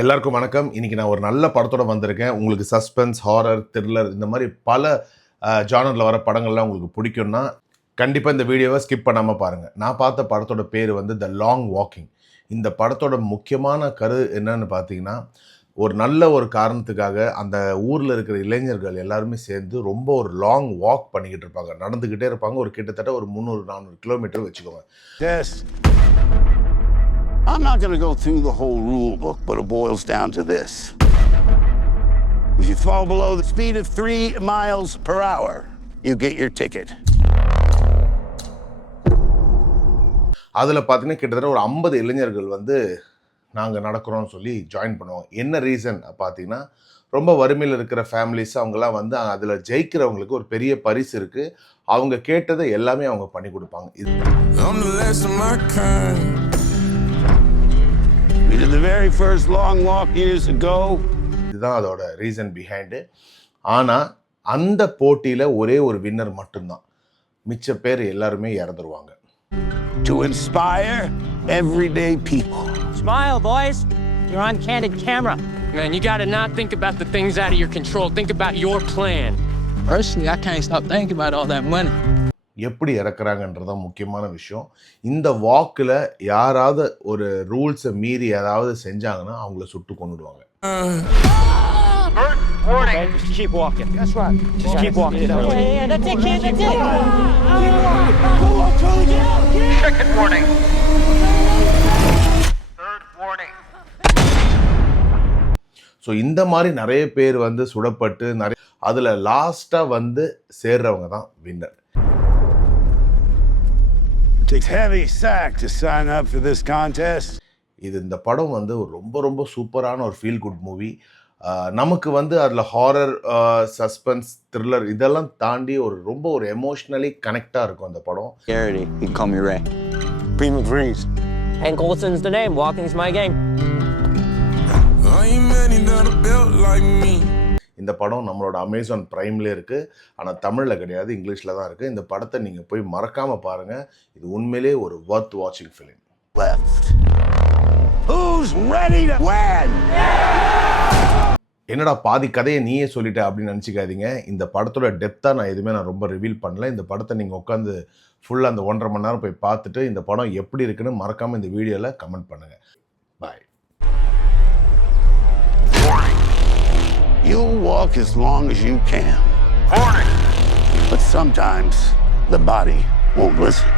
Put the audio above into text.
எல்லாருக்கும் வணக்கம். இன்னைக்கு நான் ஒரு நல்ல படத்தோட வந்திருக்கேன். உங்களுக்கு சஸ்பென்ஸ், ஹாரர், த்ரில்லர் இந்த மாதிரி பல ஜானரில் வர படங்கள்லாம் உங்களுக்கு பிடிக்கும்னா கண்டிப்பாக இந்த வீடியோவை ஸ்கிப் பண்ணாமல் பாருங்கள். நான் பார்த்த படத்தோட பேர் வந்து த லாங் வாக்கிங். இந்த படத்தோட முக்கியமான என்னன்னு பார்த்தீங்கன்னா, ஒரு நல்ல ஒரு காரணத்துக்காக அந்த ஊரில் இருக்கிற இளைஞர்கள் எல்லாருமே சேர்ந்து ரொம்ப ஒரு லாங் வாக் பண்ணிக்கிட்டு இருப்பாங்க. நடந்துக்கிட்டே இருப்பாங்க. ஒரு கிட்டத்தட்ட ஒரு 300-400 கிலோமீட்டர் வச்சுக்கோங்க. I'm not going to go through the whole rule book, but it boils down to this. If you fall below the speed of 3 miles per hour, you get your ticket. அதில் பார்த்தீங்கன்னா கிட்டத்தட்ட ஒரு 50 இளைஞர்கள் வந்து நாங்கள் நடக்கிறோம்னு சொல்லி join பண்ணுவாங்க. என்ன ரீசன் பார்த்தீங்கன்னா, ரொம்ப வறுமையில் இருக்கிற ஃபேமிலிஸ் அவங்கெல்லாம் வந்து அதில் ஜெயிக்கிறவங்களுக்கு ஒரு பெரிய பரிசு இருக்குது. அவங்க கேட்டதை எல்லாமே அவங்க பண்ணி கொடுப்பாங்க. We did the very first long walk years ago. இதுதான் அதோட ரீசன் பிஹைண்டு. ஆனால் அந்த போட்டியில் ஒரே ஒரு வின்னர் மட்டும்தான். மிச்ச பேர் எல்லாருமே இறந்துருவாங்க. To inspire everyday people. Smile, boys. You're on candid camera. Man, you gotta not think about the things out of your control. Think about your plan. Personally, I can't stop thinking about all that money. எப்படி இறக்குறாங்கன்றதான் முக்கியமான விஷயம். இந்த வாக்கில் யாராவது ஒரு ரூல்ஸை மீறி ஏதாவது செஞ்சாங்கன்னா அவங்கள சுட்டு கொண்டுடுவாங்க. Okay, just keep walking. That's right. Just keep walking. Yeah, that's it, kid. That's it. Second warning. Third warning. So இந்த மாதிரி நிறைய பேர் வந்து சுடப்பட்டு அதில் லாஸ்ட்டாக வந்து சேர்றவங்க தான் winner. It takes heavy sack to sign up for this contest. இந்த படம் வந்து ரொம்ப ரொம்ப சூப்பரான ஒரு ஃபீல் குட் மூவி. நமக்கு வந்து அதில் ஹாரர், சஸ்பென்ஸ், த்ரில்லர் இதெல்லாம் தாண்டி ரொம்ப ஒரு எமோஷ்னலி கனெக்டாக இருக்கும் அந்த படம். Garrity, you can call me Ray. Prima Breeze. Hank Olson's the name. Walking's my game. இந்த படம் நம்மளோட அமேசான் பிரைம்லேயே இருக்குது. ஆனால் தமிழில் கிடையாது, இங்கிலீஷில் தான் இருக்குது. இந்த படத்தை நீங்கள் போய் மறக்காமல் பாருங்கள். இது உண்மையிலே ஒரு வர்த் வாட்சிங் film. Left. Who's ready to win? என்னடா பாதி கதையை நீயே சொல்லிட்ட அப்படின்னு நினச்சிக்காதீங்க. இந்த படத்தோட டெப்த்தாக நான் ரொம்ப ரிவீல் பண்ணல. இந்த படத்தை நீங்கள் உட்காந்து ஃபுல்லாக அந்த 1.5 மணி நேரம் போய் பார்த்துட்டு இந்த படம் எப்படி இருக்குன்னு மறக்காமல் இந்த வீடியோவில் கமெண்ட் பண்ணுங்கள். பாய். You'll walk as long as you can. But sometimes the body won't listen.